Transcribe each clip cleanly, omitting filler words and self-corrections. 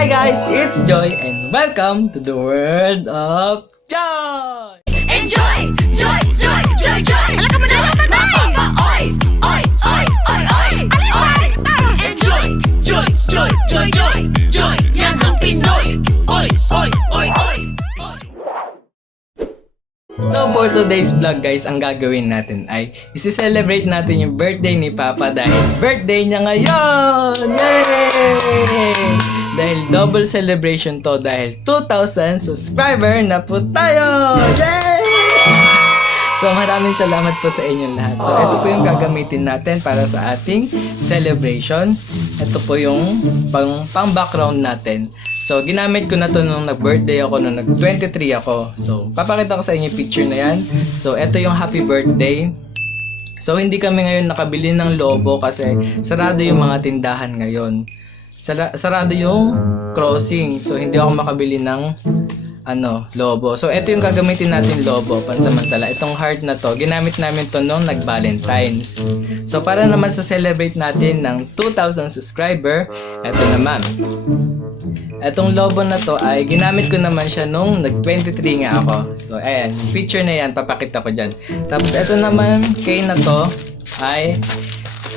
Hi guys, it's Joy and welcome to the world of Joy! Enjoy! Joy! Joy! Joy! Joy! Alam ka mo na oy! Oy! Oy! Oy! Oy! Oy! Enjoy! Joy! Joy! Joy! Joy! Joy! Yan ang Pinoy! Oy! Oy! Oy! Oy! So for today's vlog guys, ang gagawin natin ay isi-celebrate natin yung birthday ni Papa dahil birthday niya ngayon! Yay! Dahil double celebration to dahil 2,000 subscriber na po tayo! Yay! So maraming salamat po sa inyong lahat. So ito po yung gagamitin natin para sa ating celebration. Ito po yung pang background natin. So ginamit ko na to nung nag-birthday ako, nung nag-23 ako. So papakita ko sa inyo yung picture na yan. So ito yung happy birthday. So hindi kami ngayon nakabili ng lobo kasi sarado yung mga tindahan ngayon. Sarado yung crossing. So hindi ako makabili ng lobo. So ito yung gagamitin natin lobo pansamantala. Itong heart na to, ginamit namin to nung nag-Valentine's. So para naman sa celebrate natin ng 2,000 subscriber, ito naman. Etong lobo na to ay ginamit ko naman siya nung nag-23 nga ako. So ayan, picture na yan, papakita ko dyan. Tapos ito naman, K na to ay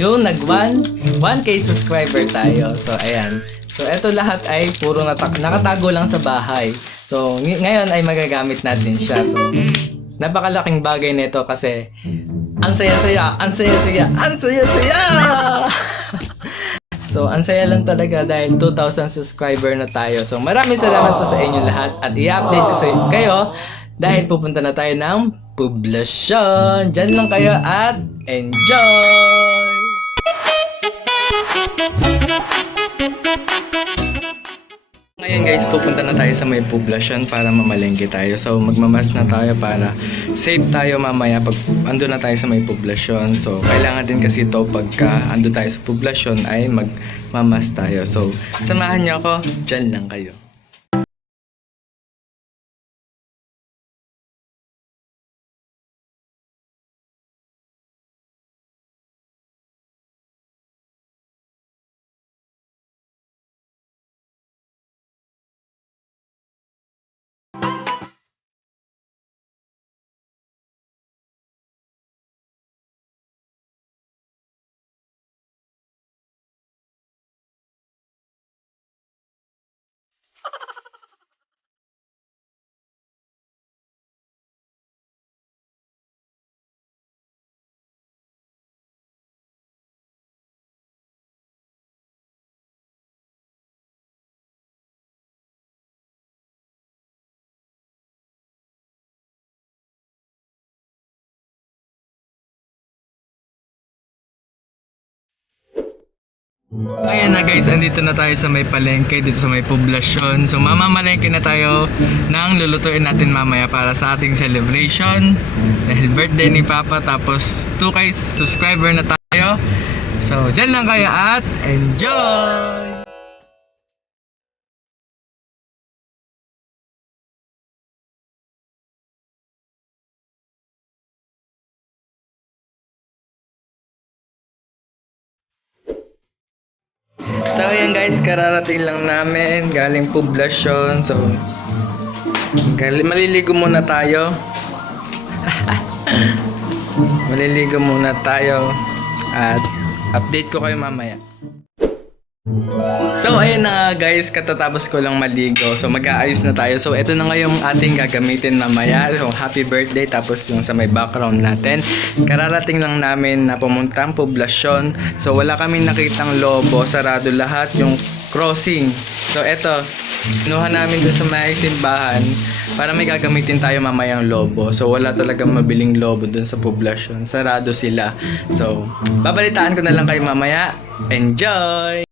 yung nag-1K subscriber tayo. So ayan. So ito lahat ay puro nakatago lang sa bahay. So ngayon ay magagamit natin siya. So napakalaking bagay nito kasi ang saya-saya, ang saya-saya, ang saya-saya! So, ang saya lang talaga dahil 2,000 subscriber na tayo. So, maraming salamat po sa inyo lahat at i-update ko sa kayo dahil pupunta na tayo ng poblasyon. Diyan lang kayo at enjoy! Ngayon guys, pupunta na tayo sa may poblasyon para mamalengke tayo. So magmamas na tayo para safe tayo mamaya pag ando na tayo sa may poblasyon. So kailangan din kasi ito pagka ando tayo sa poblasyon ay magmamas tayo. So samahan niyo ako, dyan lang kayo. Ayan na guys, andito na tayo sa may palengke, dito sa may poblasyon. So mamamalengke na tayo ng lulutuin natin mamaya para sa ating celebration. Dahil birthday ni Papa, tapos 2K subscriber na tayo. So dyan lang kayo at enjoy! So ayan guys, kararating lang namin galing poblasyon. So maliligo muna tayo. Maliligo muna tayo at update ko kayo mamaya. So ayun na guys, katatapos ko lang maligo. So mag-aayos na tayo. So ito na nga yung ating gagamitin mamaya. So happy birthday, tapos yung sa may background natin. Kararating lang namin na pumuntang poblasyon. So wala kaming nakitang lobo, sarado lahat yung crossing. So eto, kinuha namin doon sa may simbahan para may gagamitin tayo mamayang lobo. So wala talagang mabiling lobo doon sa poblasyon. Sarado sila. So babalitaan ko na lang kayo mamaya. Enjoy!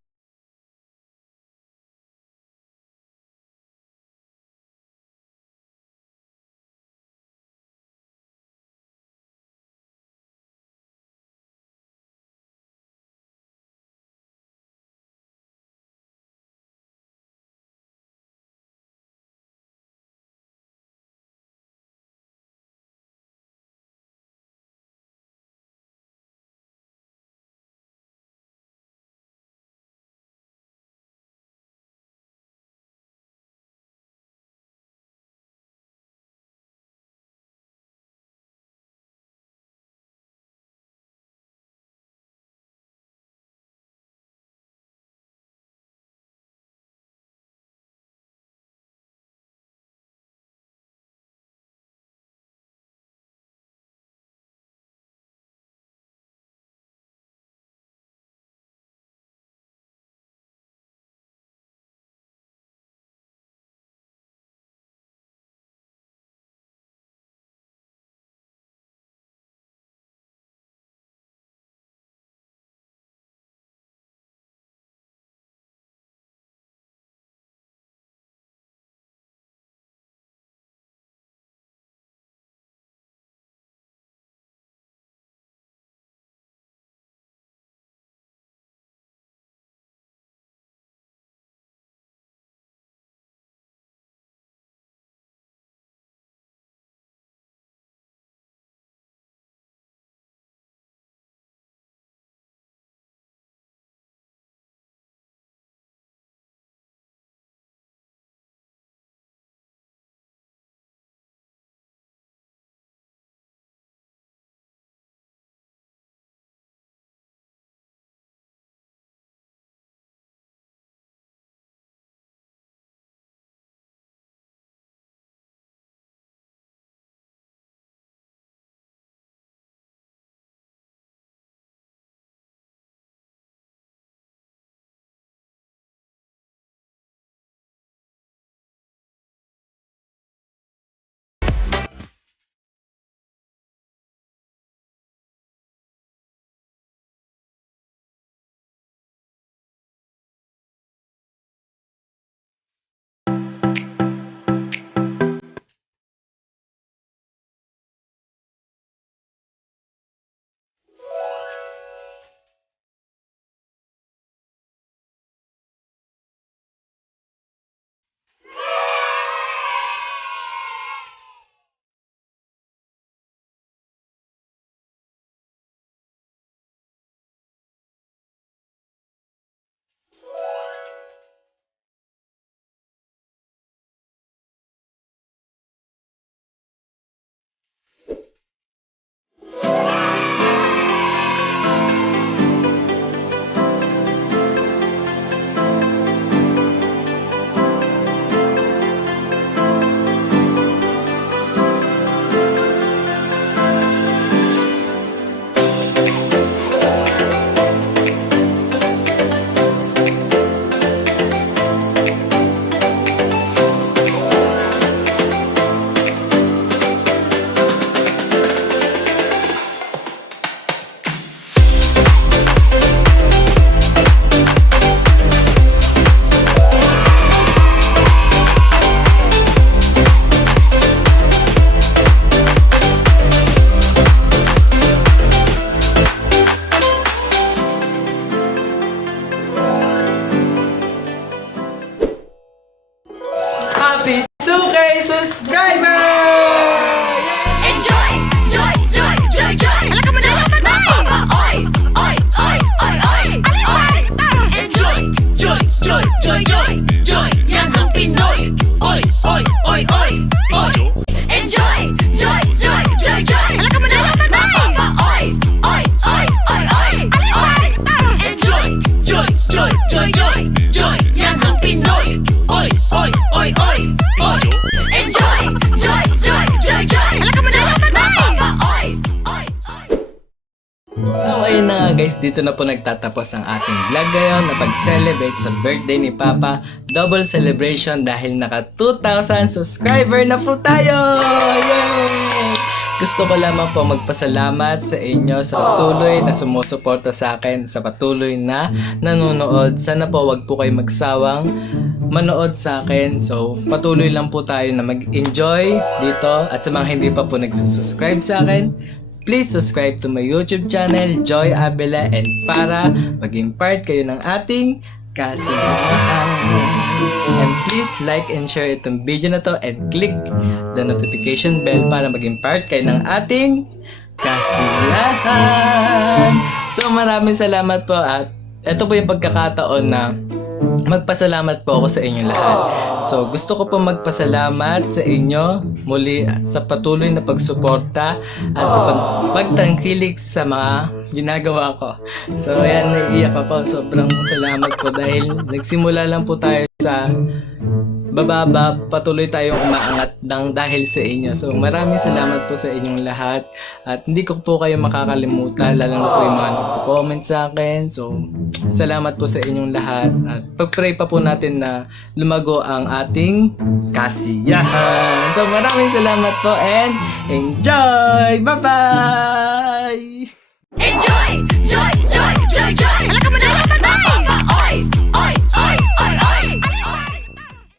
happy 2K subscribers! Enjoy, joy, joy, joy, joy. Alam ka mo na oy, oy, oy, oy, oy. Enjoy, joy, joy, joy, joy, joy. Yan ang Pinoy. Oy, oy, oy, oy, oy. Enjoy, joy, joy, joy, joy. Alam ka mo na oy, oy, oy, oy, oy. Enjoy, joy, joy, joy, joy, joy. Yan ang Pinoy. Oy, oy, oy, oy, oy. Enjoy, joy, joy, joy, joy. Alam ka mo na oy, oy, oy. So ayun na nga guys, dito na po nagtatapos ang ating vlog ngayon na pag-celebrate sa birthday ni Papa. Double celebration dahil naka 2,000 subscriber na po tayo! Yay! Gusto ko lamang po magpasalamat sa inyo sa patuloy na sumusuporta sa akin, sa patuloy na nanonood. Sana po wag po kayo magsawang manood sa akin. So, patuloy lang po tayo na mag-enjoy dito. At sa mga hindi pa po nagsusubscribe sa akin, please subscribe to my YouTube channel, Joy Abela, and para maging part kayo ng ating kasiyahan. And please like and share itong video na to and click the notification bell para maging part kayo ng ating kasiyahan. So maraming salamat po at ito po yung pagkakataon na magpasalamat po ako sa inyo lahat. So gusto ko po magpasalamat sa inyo muli sa patuloy na pagsuporta at sa pagtangkilik sa mga ginagawa ko. So ayan, naiiyak ako. Sobrang salamat po dahil nagsimula lang po tayo sa bababa, patuloy tayong umaangat dahil sa inyo. So maraming salamat po sa inyong lahat at hindi ko po kayo makakalimutan, lalo na po yung mga nagko-comment sa akin. So salamat po sa inyong lahat at pag-pray pa po natin na lumago ang ating kasiyahan. So maraming salamat po and enjoy! Bye-bye! Enjoy, joy, joy, joy, joy. Alam ka mo na